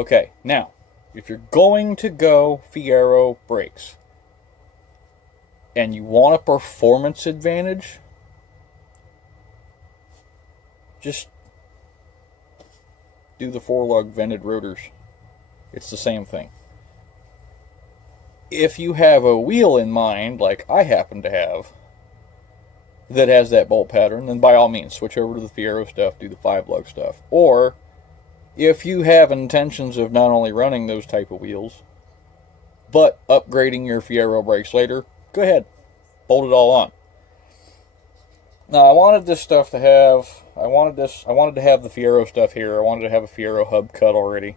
Okay, now, if you're going to go Fiero brakes and you want a performance advantage, just do the 4-lug vented rotors. It's the same thing. If you have a wheel in mind, like I happen to have, that has that bolt pattern, then by all means switch over to the Fiero stuff, do the 5-lug stuff. Or if you have intentions of not only running those type of wheels, but upgrading your Fiero brakes later, go ahead, bolt it all on. Now I wanted this stuff to have, I wanted to have the Fiero stuff here. I wanted to have a Fiero hub cut already.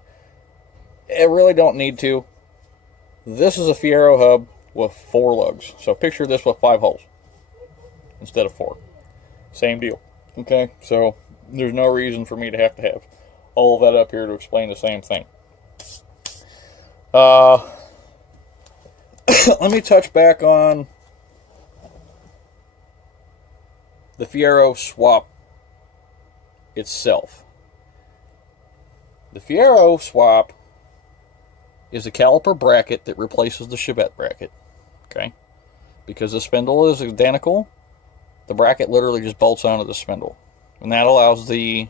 I really don't need to. This is a Fiero hub with 4 lugs. So picture this with 5 holes instead of 4. Same deal. Okay, so there's no reason for me to have all of that up here to explain the same thing. Let me touch back on the Fiero swap itself. The Fiero swap is a caliper bracket that replaces the Chevette bracket. Okay? Because the spindle is identical, the bracket literally just bolts onto the spindle. And that allows the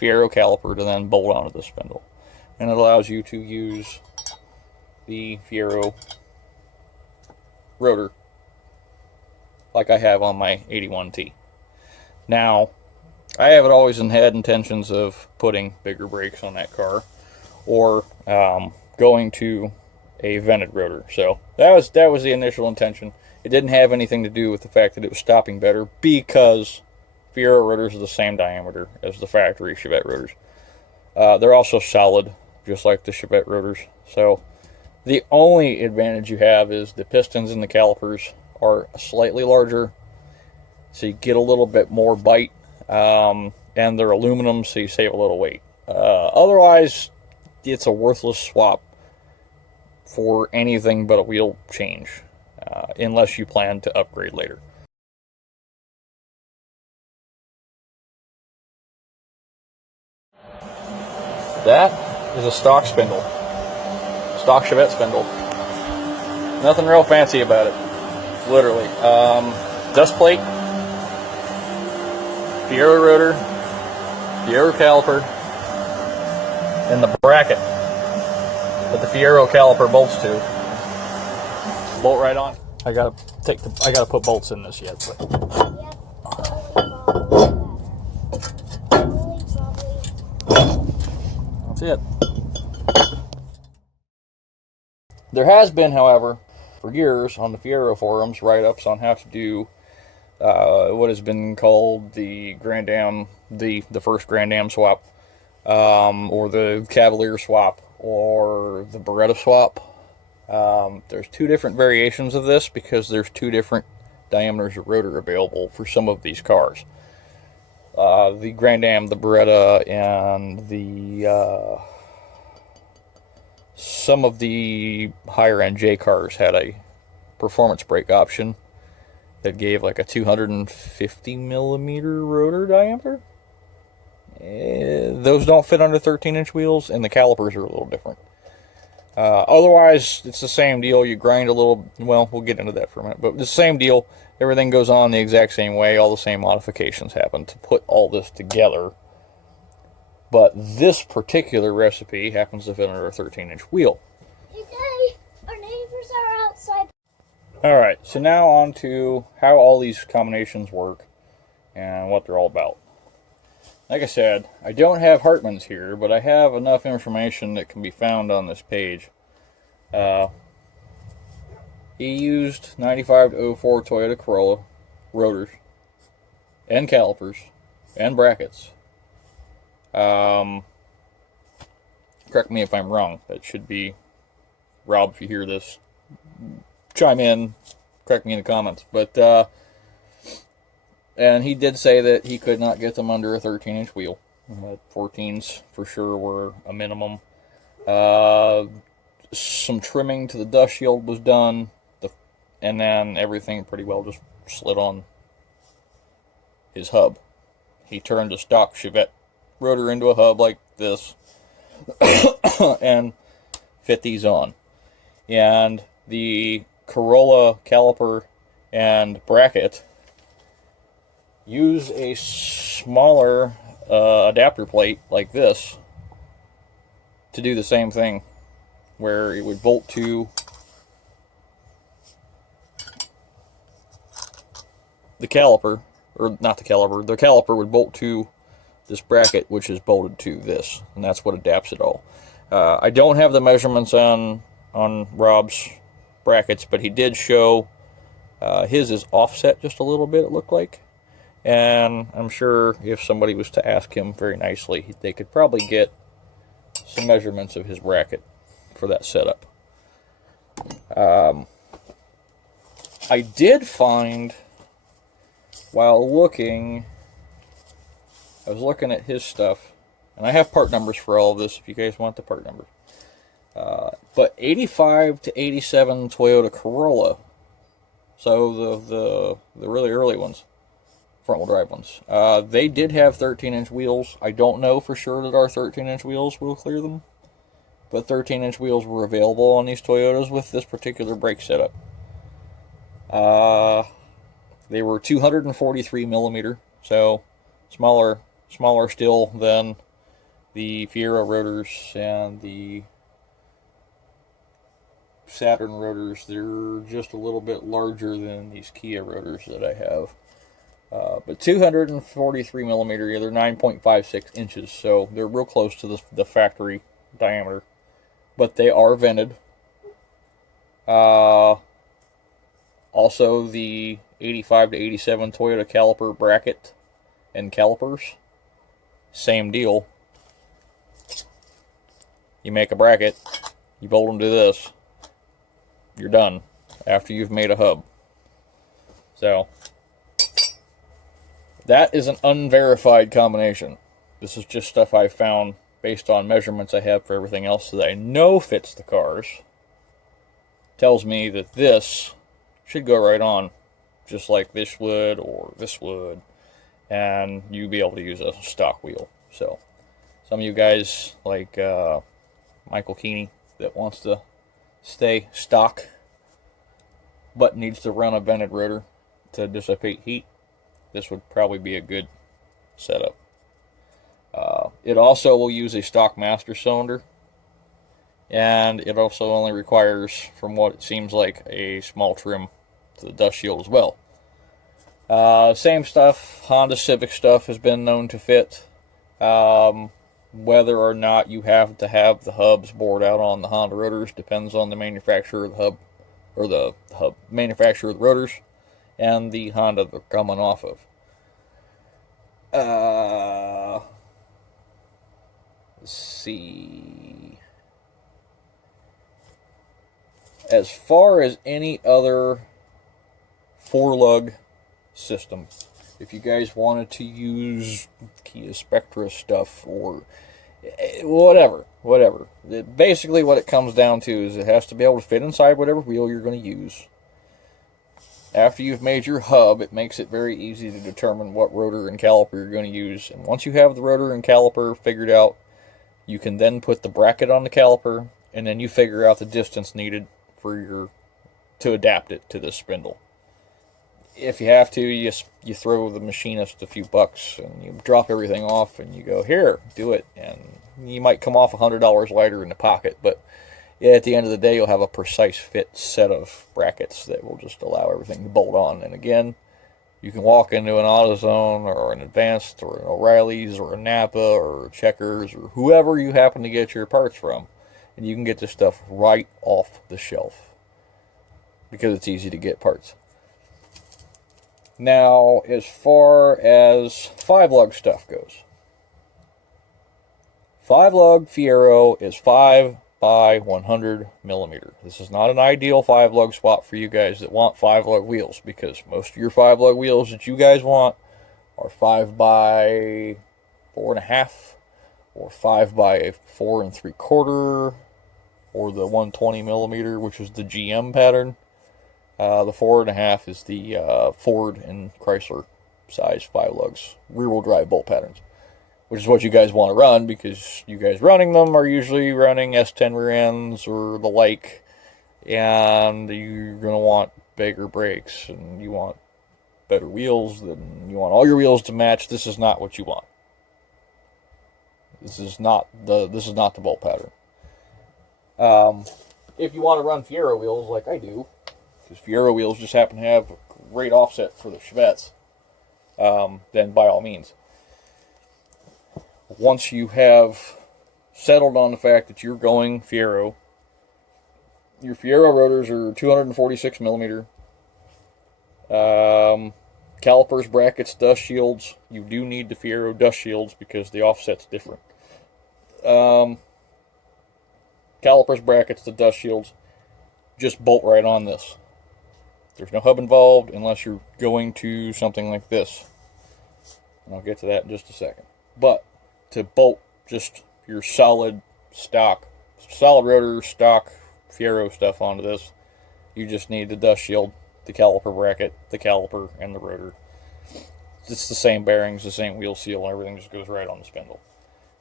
Fiero caliper to then bolt onto the spindle. And it allows you to use the Fiero rotor like I have on my 81T. Now, I haven't always had intentions of putting bigger brakes on that car or going to a vented rotor. So that was the initial intention. It didn't have anything to do with the fact that it was stopping better because Fiero rotors are the same diameter as the factory Chevette rotors. They're also solid, just like the Chevette rotors. So the only advantage you have is the pistons and the calipers are slightly larger, so you get a little bit more bite, and they're aluminum, so you save a little weight. Otherwise, it's a worthless swap for anything but a wheel change, unless you plan to upgrade later. That is a stock spindle. Stock Chevette spindle. Nothing real fancy about it. Literally. Dust plate, Fiero rotor, Fiero caliper, and the bracket that the Fiero caliper bolts to. Bolt right on. I gotta put bolts in this yet, but that's it. There has been, however, for years on the Fiero forums, write-ups on how to do what has been called the Grand Am, the first Grand Am swap, or the Cavalier swap, or the Beretta swap. There's 2 different variations of this because there's 2 different diameters of rotor available for some of these cars. The Grand Am, the Beretta, and the some of the higher-end J cars had a performance brake option that gave like a 250 millimeter rotor diameter. Those don't fit under 13-inch wheels, and the calipers are a little different. Otherwise, it's the same deal. You grind a little, well, we'll get into that for a minute, but it's the same deal. Everything goes on the exact same way. All the same modifications happen to put all this together. But this particular recipe happens to fit under a 13-inch wheel. Hey, Daddy, our neighbors are outside. Alright, so now on to how all these combinations work and what they're all about. Like I said, I don't have Hartmann's here, but I have enough information that can be found on this page. He used 95 to 04 Toyota Corolla rotors and calipers and brackets. Correct me if I'm wrong. That should be Rob. If you hear this, chime in, correct me in the comments. But and he did say that he could not get them under a 13-inch wheel. 14s for sure were a minimum. Some trimming to the dust shield was done, and then everything pretty well just slid on his hub. He turned a stock Chevette rotor into a hub like this, and fit these on. And the Corolla caliper and bracket use a smaller adapter plate like this to do the same thing, where it would bolt to the caliper, or not the caliper, the caliper would bolt to this bracket, which is bolted to this, and that's what adapts it all. I don't have the measurements on Rob's brackets, but he did show his is offset just a little bit, it looked like. And I'm sure if somebody was to ask him very nicely, they could probably get some measurements of his bracket for that setup. I did find, while looking, I was looking at his stuff, and I have part numbers for all of this if you guys want the part numbers. But 85 to 87 Toyota Corolla, so the really early ones, front-wheel drive ones, they did have 13-inch wheels. I don't know for sure that our 13-inch wheels will clear them, but 13-inch wheels were available on these Toyotas with this particular brake setup. They were 243 millimeter, so smaller still than the Fiero rotors and the Saturn rotors. They're just a little bit larger than these Kia rotors that I have. But 243 millimeter, yeah, they're 9.56 inches, so they're real close to the factory diameter. But they are vented. Also, the 85 to 87 Toyota caliper bracket and calipers, same deal. You make a bracket, you bolt them to this, you're done after you've made a hub. So that is an unverified combination. This is just stuff I found based on measurements I have for everything else that I know fits the cars. Tells me that this should go right on, just like this would or this would, and you'd be able to use a stock wheel. So some of you guys like Michael Keeney that wants to stay stock but needs to run a vented rotor to dissipate heat, this would probably be a good setup. It also will use a stock master cylinder, and it also only requires, from what it seems like, a small trim to the dust shield as well. Same stuff, Honda Civic stuff has been known to fit. Whether or not you have to have the hubs bored out on the Honda rotors depends on the manufacturer of the hub, or the manufacturer of the rotors, and the Honda they're coming off of. Let's see. As far as any other four-lug system, if you guys wanted to use Kia Spectra stuff or whatever, basically what it comes down to is it has to be able to fit inside whatever wheel you're going to use. After you've made your hub, it makes it very easy to determine what rotor and caliper you're going to use. And once you have the rotor and caliper figured out, you can then put the bracket on the caliper, and then you figure out the distance needed for to adapt it to this spindle. If you have to, you throw the machinist a few bucks, and you drop everything off, and you go, here, do it. And you might come off $100 lighter in the pocket, but at the end of the day, you'll have a precise fit set of brackets that will just allow everything to bolt on. And again, you can walk into an AutoZone or an Advanced or an O'Reilly's or a Napa or a Checkers or whoever you happen to get your parts from, and you can get this stuff right off the shelf because it's easy to get parts. Now, as far as 5-lug stuff goes, 5-lug Fiero is 5 by 100 millimeter. This is not an ideal 5-lug swap for you guys that want 5-lug wheels, because most of your 5-lug wheels that you guys want are 5 by 4.5 or 5 by 4 3/4 or the 120 millimeter, which is the GM pattern. The 4.5 is the Ford and Chrysler size 5 lugs, rear-wheel drive bolt patterns, which is what you guys want to run, because you guys running them are usually running S10 rear ends or the like, and you're going to want bigger brakes, and you want better wheels, and you want all your wheels to match. This is not what you want. This is not the bolt pattern. If you want to run Fiero wheels like I do, because Fiero wheels just happen to have a great offset for the Chevettes, then by all means. Once you have settled on the fact that you're going Fiero, your Fiero rotors are 246 millimeter. Calipers, brackets, dust shields. You do need the Fiero dust shields because the offset's different. Calipers, brackets, the dust shields. Just bolt right on this. There's no hub involved unless you're going to something like this. And I'll get to that in just a second. But to bolt just your solid rotor, stock Fiero stuff onto this, you just need the dust shield, the caliper bracket, the caliper, and the rotor. It's the same bearings, the same wheel seal, and everything just goes right on the spindle.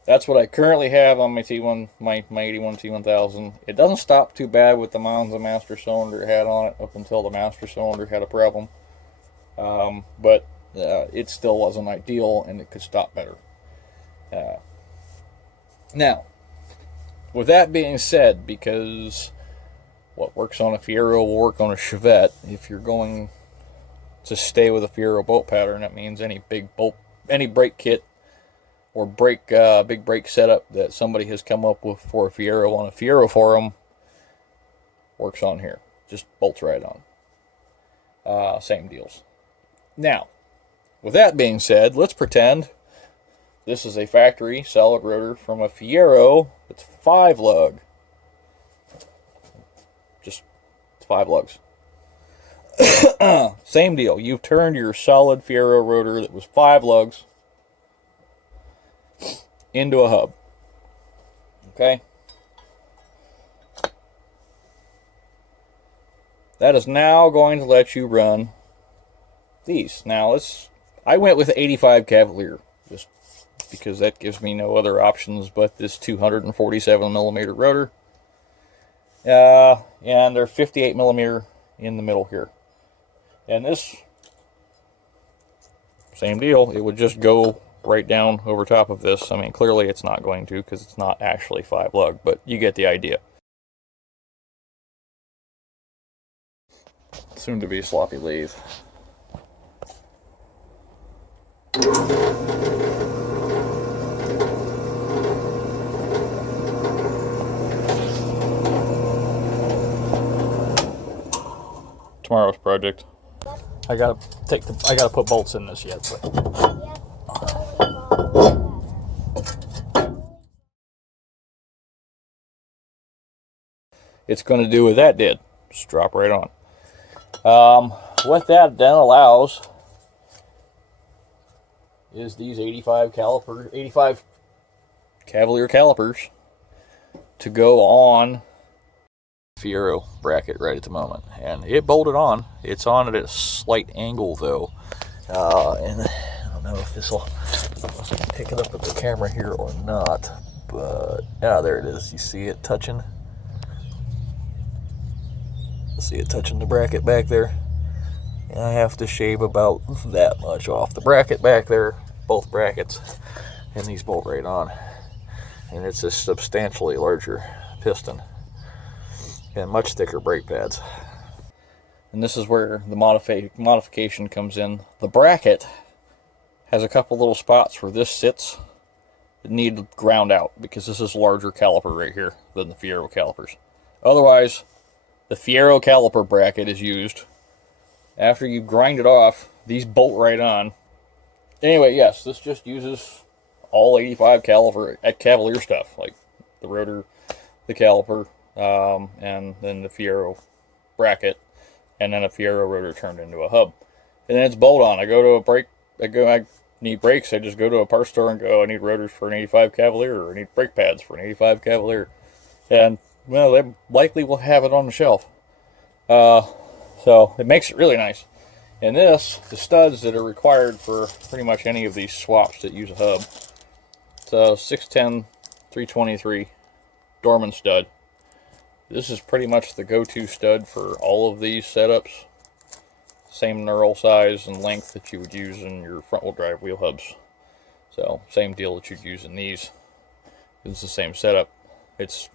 That's what I currently have on my T1, my 81 T1000. It doesn't stop too bad with the Monza master cylinder it had on it up until the master cylinder had a problem. But it still wasn't ideal, and it could stop better. Now, with that being said, because what works on a Fiero will work on a Chevette, if you're going to stay with a Fiero bolt pattern, that means any brake kit or big brake setup that somebody has come up with for a Fiero on a Fiero forum works on here. Just bolts right on. Same deals. Now, with that being said, let's pretend this is a factory solid rotor from a Fiero. It's 5 lug. Just 5 lugs. Same deal. You've turned your solid Fiero rotor that was 5 lugs into a hub. Okay? That is now going to let you run these. Now, I went with 85 Cavalier, just because that gives me no other options but this 247 millimeter rotor. And they're 58 millimeter in the middle here. And this, same deal, it would just go right down over top of this. I mean, clearly it's not going to, because it's not actually 5 lug, but you get the idea. Soon to be sloppy lathe. Tomorrow's project. I gotta put bolts in this yet. But. It's going to do what that did. Just drop right on. What that then allows is these 85 Cavalier calipers to go on Fiero bracket right at the moment, and it bolted on. It's on at a slight angle though, and I don't know if this will pick it up with the camera here or not, but yeah, there it is. You see it touching? See it touching the bracket back there? And I have to shave about that much off the bracket back there, both brackets, and these bolt right on. And it's a substantially larger piston and much thicker brake pads. And this is where the modification comes in. The bracket has a couple little spots where this sits that need ground out, because this is a larger caliper right here than the Fiero calipers. Otherwise, the Fiero caliper bracket is used. After you grind it off, these bolt right on. Anyway, yes, this just uses all 85 Cavalier stuff, like the rotor, the caliper, and then the Fiero bracket, and then a Fiero rotor turned into a hub. And then it's bolt on. I need brakes, I just go to a parts store and go, I need rotors for an 85 Cavalier, or I need brake pads for an 85 Cavalier. And, well, they likely will have it on the shelf. So it makes it really nice. And this, the studs that are required for pretty much any of these swaps that use a hub, 610 323 Dorman stud. This is pretty much the go-to stud for all of these setups. Same knurl size and length that you would use in your front-wheel drive wheel hubs. So same deal that you'd use in these. It's the same setup. It's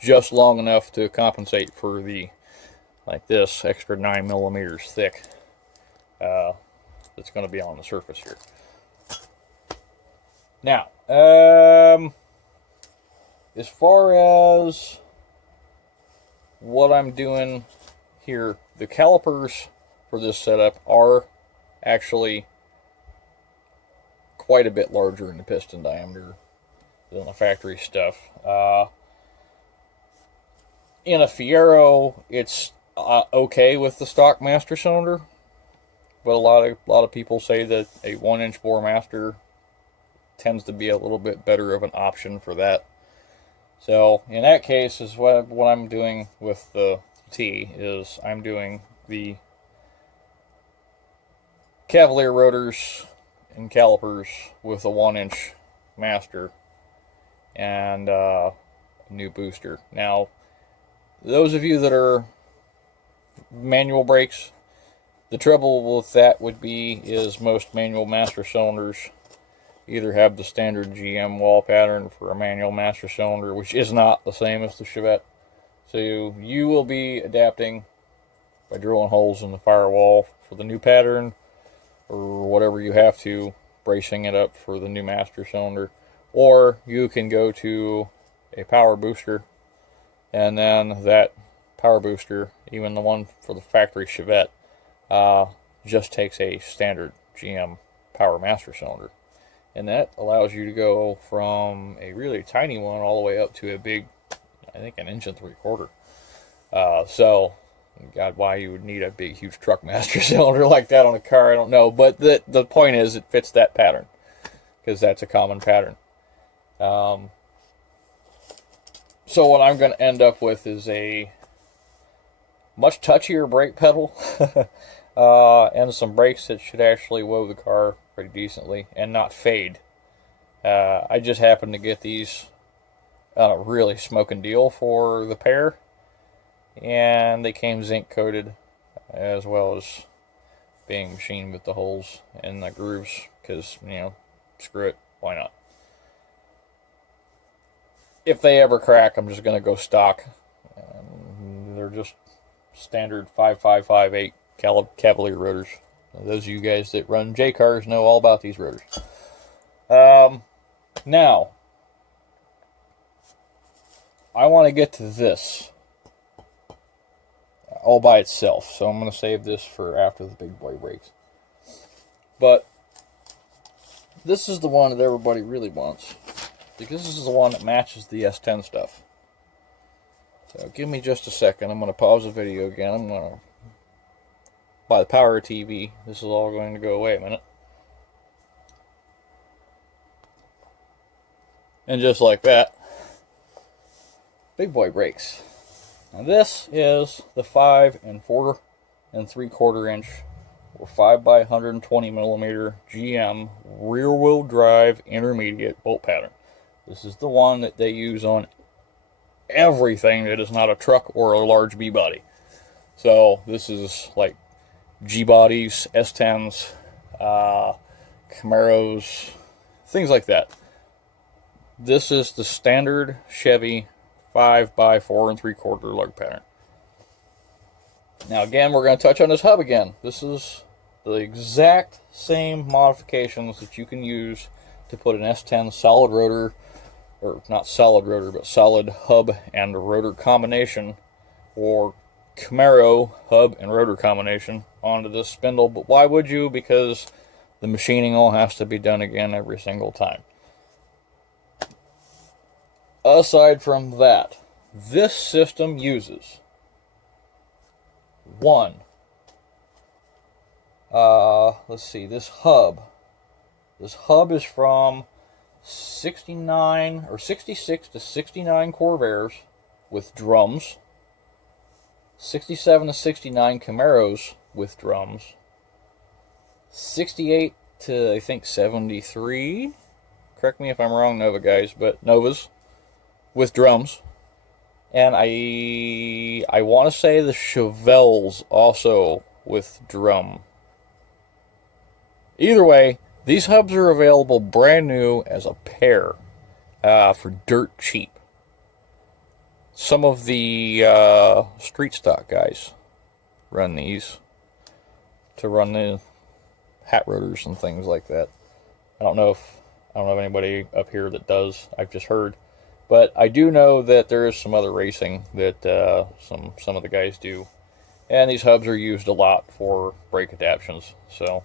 just long enough to compensate for the, like this, extra 9 millimeters thick that's going to be on the surface here. Now, as far as what I'm doing here, the calipers for this setup are actually quite a bit larger in the piston diameter than the factory stuff. In a Fiero, it's okay with the stock master cylinder, but a lot of people say that a 1-inch bore master tends to be a little bit better of an option for that. So in that case, is what I'm doing with the T is I'm doing the Cavalier rotors and calipers with a 1-inch master and a new booster. Now, those of you that are manual brakes, the trouble with that would be is most manual master cylinders either have the standard GM wall pattern for a manual master cylinder, which is not the same as the Chevette. So you will be adapting by drilling holes in the firewall for the new pattern, or whatever you have to, bracing it up for the new master cylinder. Or you can go to a power booster, and then that power booster, even the one for the factory Chevette, just takes a standard GM power master cylinder. And that allows you to go from a really tiny one all the way up to a big, I think, 1 3/4 inches. So, God, why you would need a big, huge truck master cylinder like that on a car, I don't know. But the point is, it fits that pattern, because that's a common pattern. So what I'm going to end up with is a much touchier brake pedal and some brakes that should actually whoa the car pretty decently and not fade. I just happened to get these on a really smoking deal for the pair, and they came zinc coated as well as being machined with the holes and the grooves, because, you know, screw it, why not? If they ever crack, I'm just going to go stock. They're just standard 5558 Cavalier rotors. Those of you guys that run J cars know all about these rotors. Now, I want to get to this all by itself, so I'm going to save this for after the big boy brakes. But this is the one that everybody really wants, because this is the one that matches the S10 stuff. So give me just a second. I'm going to pause the video again. I'm going to, by the power of TV, this is all going to go away a minute. And just like that, big boy brakes. Now this is the 5 4 3/4 inch or 5 by 120 millimeter GM rear wheel drive intermediate bolt pattern. This is the one that they use on everything that is not a truck or a large B body. So this is like G bodies, S10s, Camaros, things like that. This is the standard Chevy 5 by 4 3/4 lug pattern. Now again, we're going to touch on this hub again. This is the exact same modifications that you can use to put an S10 solid rotor, or not solid rotor, but solid hub and rotor combination, or Camaro hub and rotor combination onto this spindle. But why would you? Because the machining all has to be done again every single time. Aside from that, this system uses let's see, this hub is from 69 or 66 to 69 Corvairs with drums, 67 to 69 Camaros with drums, 68 to I think 73 correct me if I'm wrong, Nova guys, but Novas with drums. And I want to say the Chevelles also with drum. Either way, these hubs are available brand new as a pair for dirt cheap. Some of the street stock guys run these to run the hat rotors and things like that. I don't know of anybody up here that does. I've just heard. But I do know that there is some other racing that some of the guys do. And these hubs are used a lot for brake adaptions. So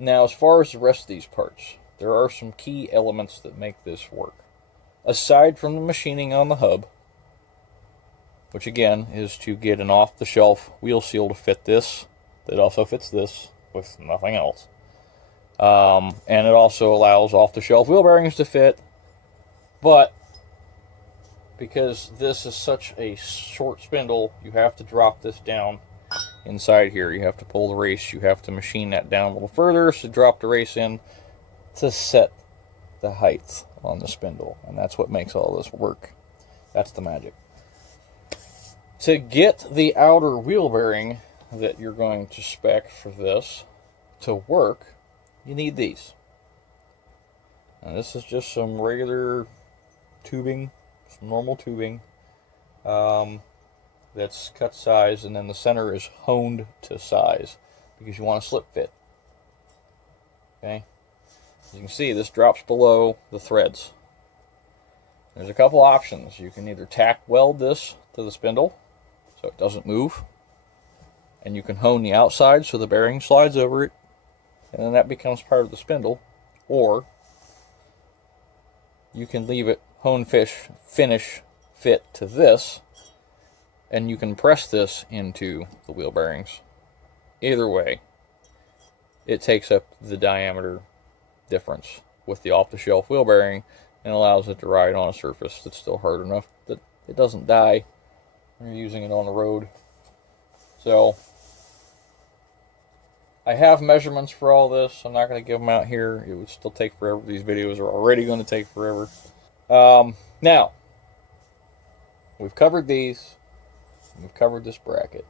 now, as far as the rest of these parts, there are some key elements that make this work. Aside from the machining on the hub, which again is to get an off-the-shelf wheel seal to fit this, that also fits this with nothing else. And it also allows off-the-shelf wheel bearings to fit, but because this is such a short spindle, you have to drop this down inside here. You have to pull the race, you have to machine that down a little further to drop the race in to set the height on the spindle, and that's what makes all this work. That's the magic. To get the outer wheel bearing that you're going to spec for this to work, you need these. And this is just some regular tubing, some normal tubing that's cut size, and then the center is honed to size because you want a slip fit. Okay? As you can see, this drops below the threads. There's a couple options. You can either tack weld this to the spindle so it doesn't move, and you can hone the outside so the bearing slides over it, and then that becomes part of the spindle. Or you can leave it hone, finish, fit to this, and you can press this into the wheel bearings. Either way, it takes up the diameter difference with the off-the-shelf wheel bearing and allows it to ride on a surface that's still hard enough that it doesn't die when you're using it on the road. So I have measurements for all this. I'm not going to give them out here. It would still take forever. These videos are already going to take forever. Now, we've covered these. We've covered this bracket.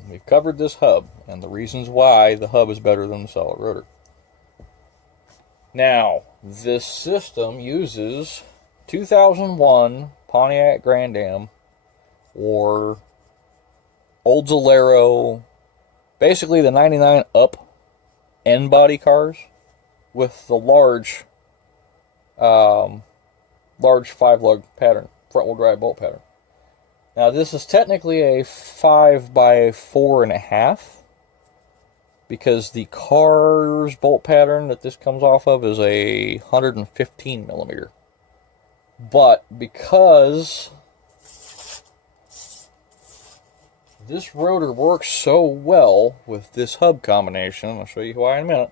And we've covered this hub and the reasons why the hub is better than the solid rotor. Now, this system uses 2001 Pontiac Grand Am or old Zalero, basically the 99 up end body cars with the large 5-lug pattern, front wheel drive bolt pattern. Now this is technically a 5x4.5 because the car's bolt pattern that this comes off of is a 115 millimeter. But because this rotor works so well with this hub combination, I'll show you why in a minute,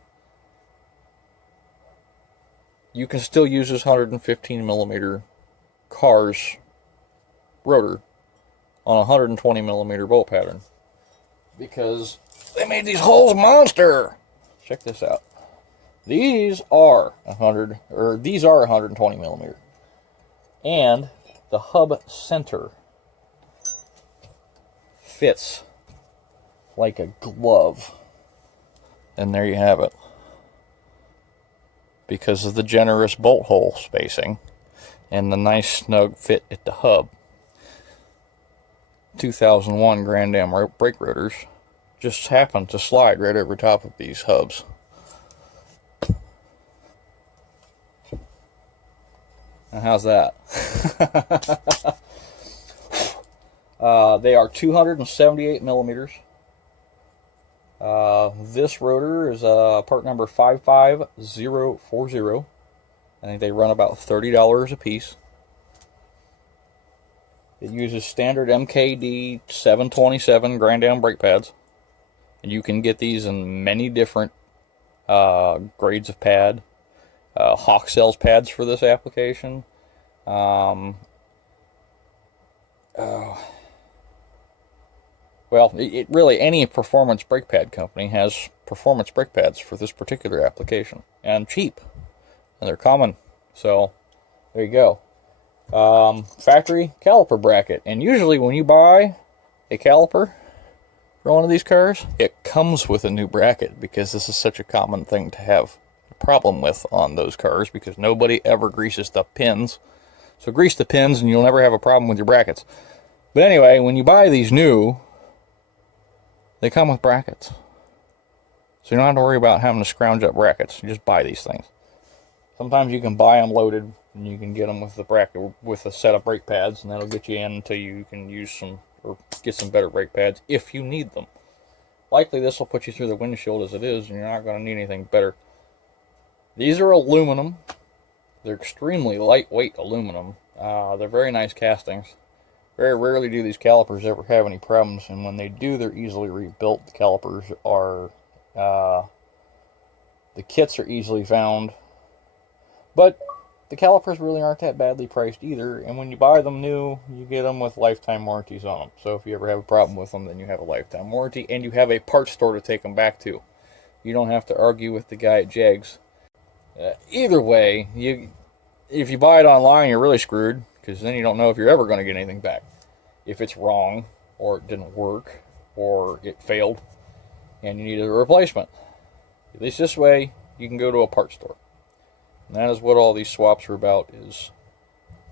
you can still use this 115 millimeter car's rotor on a 120 millimeter bolt pattern because they made these holes monster. Check this out. These are 120 millimeter, and the hub center fits like a glove. And there you have it. Because of the generous bolt hole spacing and the nice snug fit at the hub, 2001 Grand Am brake rotors just happen to slide right over top of these hubs. Now how's that? They are 278 millimeters. This rotor is part number 55040. I think they run about $30 a piece. It uses standard MKD 727 Grand Am brake pads. And you can get these in many different grades of pad. Hawk sells pads for this application. well, it really, any performance brake pad company has performance brake pads for this particular application, and cheap, and they're common. So there you go. Factory caliper bracket, and usually when you buy a caliper for one of these cars, it comes with a new bracket, because this is such a common thing to have a problem with on those cars, because nobody ever greases the pins. So grease the pins and you'll never have a problem with your brackets. But anyway, when you buy these new, they come with brackets. So you don't have to worry about having to scrounge up brackets. You just buy these things. Sometimes you can buy them loaded, and you can get them with the bracket, with a set of brake pads, and that'll get you in until you can use some, or get some better brake pads if you need them. Likely this will put you through the windshield as it is, and you're not going to need anything better. These are aluminum. They're extremely lightweight aluminum. They're very nice castings. Very rarely do these calipers ever have any problems, and when they do, they're easily rebuilt. The calipers are, the kits are easily found, but the calipers really aren't that badly priced either, and when you buy them new, you get them with lifetime warranties on them. So if you ever have a problem with them, then you have a lifetime warranty, and you have a parts store to take them back to. You don't have to argue with the guy at Jegs. Either way, if you buy it online, you're really screwed, because then you don't know if you're ever going to get anything back. If it's wrong, or it didn't work, or it failed, and you need a replacement. At least this way, you can go to a parts store. And that is what all these swaps are about, is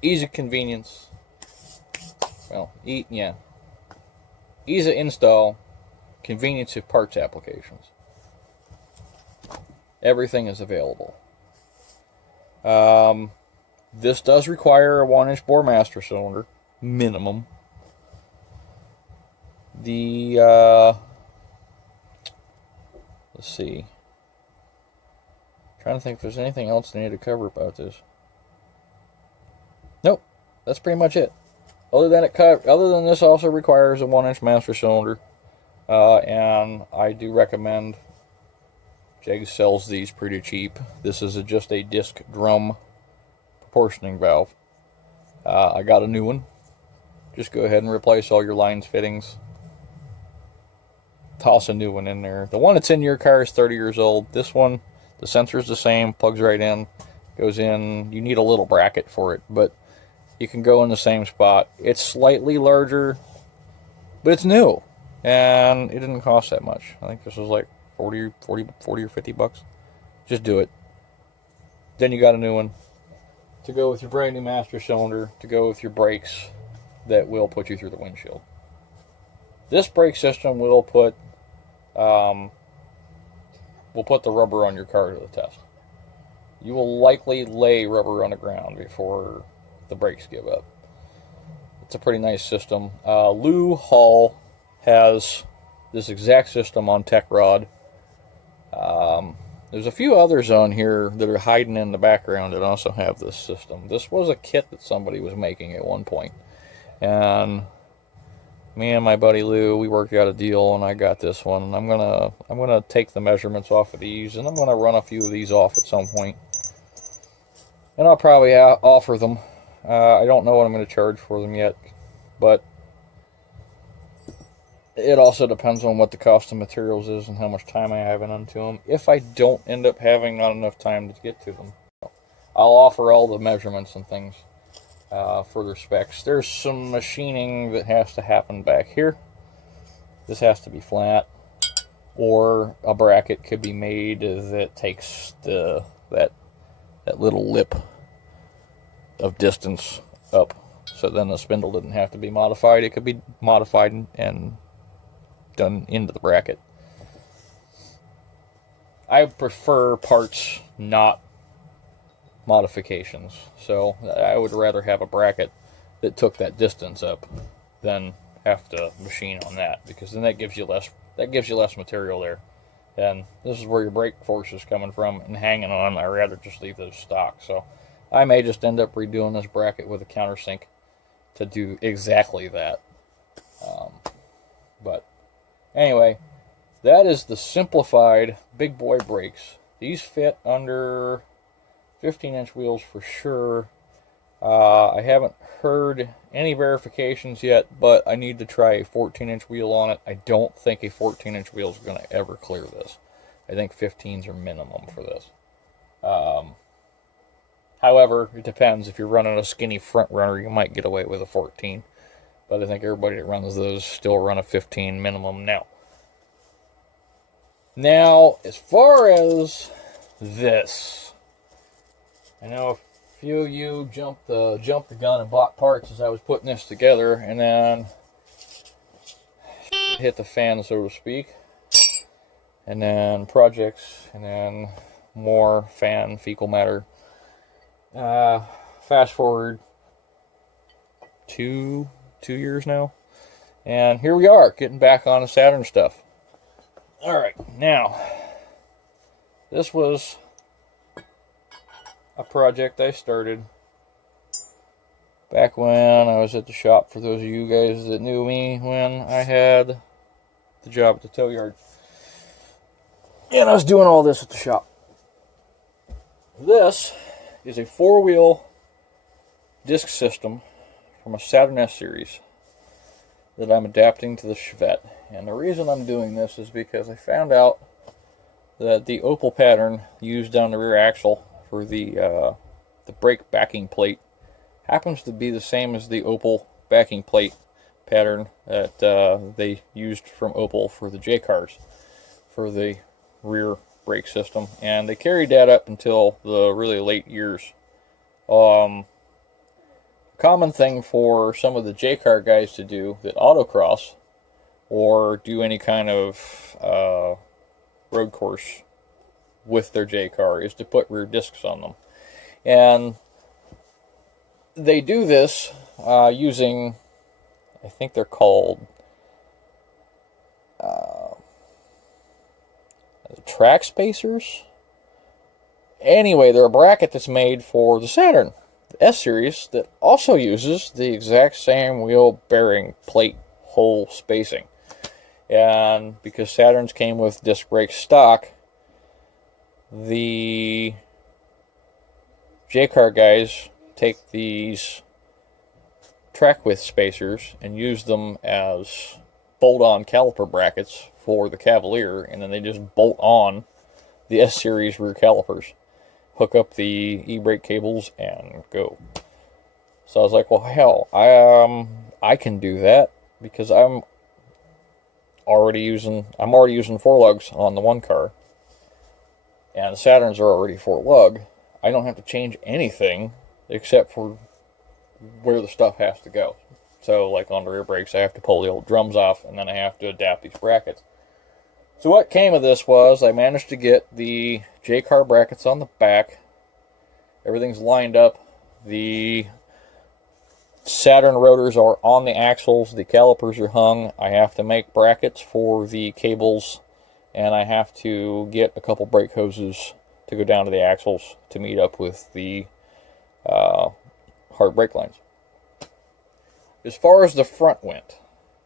easy convenience. Well, ease of install, convenience of parts applications. Everything is available. This does require a 1-inch bore master cylinder, minimum. Let's see. Trying to think if there's anything else I need to cover about this. Nope, that's pretty much it. Other than this, also requires a 1-inch master cylinder, and I do recommend. Jegs sells these pretty cheap. This is just a disc drum proportioning valve. I got a new one. Just go ahead and replace all your lines, fittings. Toss a new one in there. The one that's in your car is 30 years old. This one, the sensor's the same, plugs right in, goes in. You need a little bracket for it, but you can go in the same spot. It's slightly larger, but it's new, and it didn't cost that much. I think this was like 40 or 50 bucks. Just do it. Then you got a new one to go with your brand new master cylinder, to go with your brakes that will put you through the windshield. This brake system will put the rubber on your car to the test. You will likely lay rubber on the ground before the brakes give up. It's a pretty nice system. Lou Hall has this exact system on TechRod. There's a few others on here that are hiding in the background that also have this system. This was a kit that somebody was making at one point, and me and my buddy Lou, we worked out a deal, and I got this one. And I'm gonna take the measurements off of these, and I'm gonna run a few of these off at some point, and I'll probably offer them. I don't know what I'm going to charge for them yet, but it also depends on what the cost of materials is and how much time I have in onto them. If I don't end up having not enough time to get to them, I'll offer all the measurements and things for their specs. There's some machining that has to happen back here. This has to be flat, or a bracket could be made that takes that little lip of distance up, so then the spindle didn't have to be modified. It could be modified and done into the bracket. I prefer parts, not modifications. So I would rather have a bracket that took that distance up than have to machine on that, because then that gives you less material there. And this is where your brake force is coming from and hanging on. I'd rather just leave those stock. So I may just end up redoing this bracket with a countersink to do exactly that. But anyway, that is the simplified big boy brakes. These fit under 15-inch wheels for sure. I haven't heard any verifications yet, but I need to try a 14-inch wheel on it. I don't think a 14-inch wheel is going to ever clear this. I think 15s are minimum for this. However, it depends. If you're running a skinny front runner, you might get away with a 14. But I think everybody that runs those still run a 15 minimum now. Now, as far as this, I know a few of you jumped the gun and bought parts as I was putting this together, and then hit the fan, so to speak. And then projects, and then more fan fecal matter. Fast forward two years now, and here we are getting back on the Saturn stuff. All right, now this was a project I started back when I was at the shop. For those of you guys that knew me when I had the job at the tow yard, and I was doing all this at the shop. This is a 4-wheel disc system from a Saturn S series that I'm adapting to the Chevette. And the reason I'm doing this is because I found out that the Opel pattern used on the rear axle for the brake backing plate happens to be the same as the Opel backing plate pattern that they used from Opel for the J cars for the rear brake system, and they carried that up until the really late years. Common thing for some of the J car guys to do that autocross or do any kind of road course with their J car is to put rear discs on them, and they do this using, I think they're called track spacers. Anyway, they're a bracket that's made for the Saturn, the S series, that also uses the exact same wheel bearing plate hole spacing. And because Saturns came with disc brakes stock, the J-car guys take these track width spacers and use them as bolt-on caliper brackets for the Cavalier, and then they just bolt on the S-Series rear calipers, hook up the e-brake cables, and go. So I was like, well, hell, I can do that because I'm already using 4-lugs on the one car, and the Saturns are already 4-lug. I don't have to change anything except for where the stuff has to go. So, like on the rear brakes, I have to pull the old drums off, and then I have to adapt these brackets. So what came of this was I managed to get the J-car brackets on the back. Everything's lined up. The Saturn rotors are on the axles. The calipers are hung. I have to make brackets for the cables, and I have to get a couple brake hoses to go down to the axles to meet up with the hard brake lines. As far as the front went,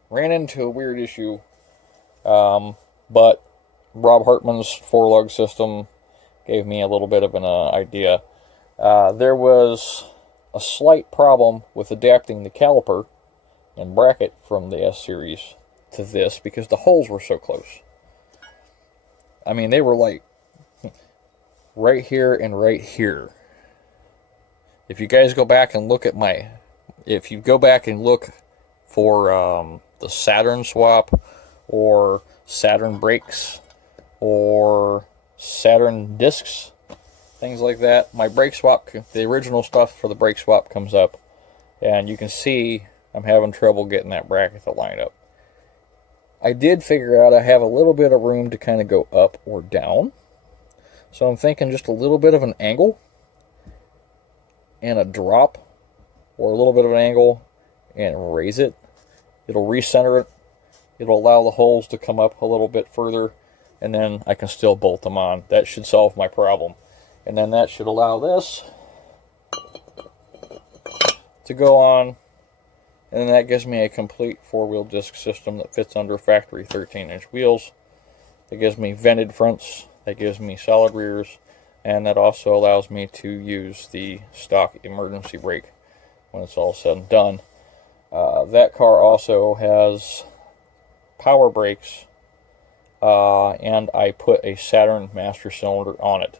ran into a weird issue, but Rob Hartman's 4-lug system gave me a little bit of an idea. There was a slight problem with adapting the caliper and bracket from the S-Series to this because the holes were so close. I mean, they were like right here and right here. If you guys go back and look at if you go back and look for the Saturn swap or Saturn brakes or Saturn discs, things like that, my brake swap, the original stuff for the brake swap comes up, and you can see I'm having trouble getting that bracket to line up. I did figure out I have a little bit of room to kind of go up or down, so I'm thinking just a little bit of an angle and a drop, or a little bit of an angle and raise it. It'll recenter it. It'll allow the holes to come up a little bit further, and then I can still bolt them on. That should solve my problem. And then that should allow this to go on, and then that gives me a complete 4-wheel disc system that fits under factory 13-inch wheels. That gives me vented fronts. That gives me solid rears. And that also allows me to use the stock emergency brake when it's all said and done. That car also has power brakes, and I put a Saturn master cylinder on it.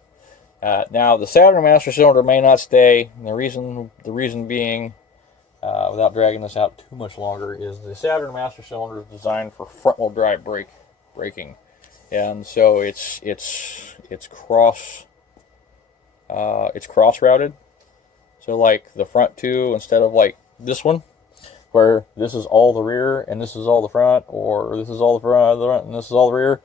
Now, the Saturn master cylinder may not stay. And the reason being, without dragging this out too much longer, is the Saturn master cylinder is designed for front-wheel drive braking, and so it's cross routed. So like the front two, instead of like this one, where this is all the rear and this is all the front, or this is all the front and this is all the rear,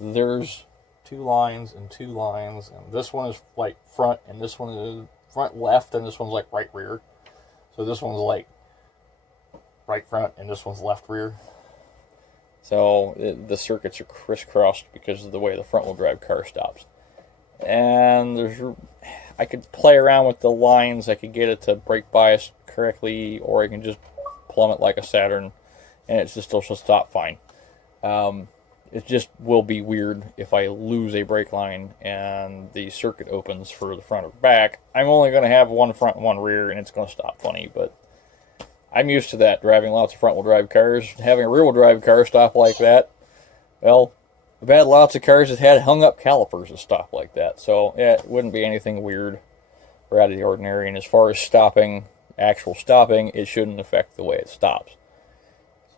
there's 2 lines and 2 lines, and this one is like front, and this one is front left, and this one's like right rear. So this one's like right front, and this one's left rear. So the circuits are crisscrossed because of the way the front-wheel drive car stops. And I could play around with the lines. I could get it to brake bias correctly, or I can just plumb it like a Saturn, and it still should stop fine. It just will be weird if I lose a brake line and the circuit opens for the front or back. I'm only going to have one front and one rear, and it's going to stop funny, but I'm used to that, driving lots of front-wheel drive cars. Having a rear-wheel drive car stop like that, well, I've had lots of cars that had hung-up calipers that stop like that, so yeah, it wouldn't be anything weird or out of the ordinary. And as far as actual stopping, it shouldn't affect the way it stops.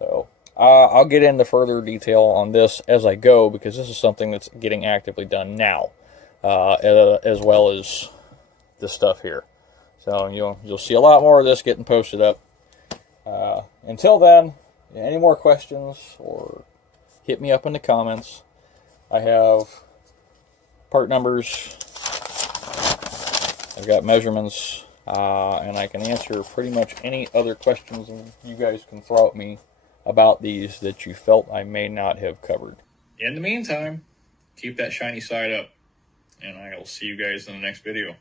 So I'll get into further detail on this as I go, because this is something that's getting actively done now, as well as this stuff here. So you'll see a lot more of this getting posted up. Until then, any more questions, or hit me up in the comments. I have part numbers, I've got measurements, and I can answer pretty much any other questions you guys can throw at me about these that you felt I may not have covered. In the meantime, keep that shiny side up, and I will see you guys in the next video.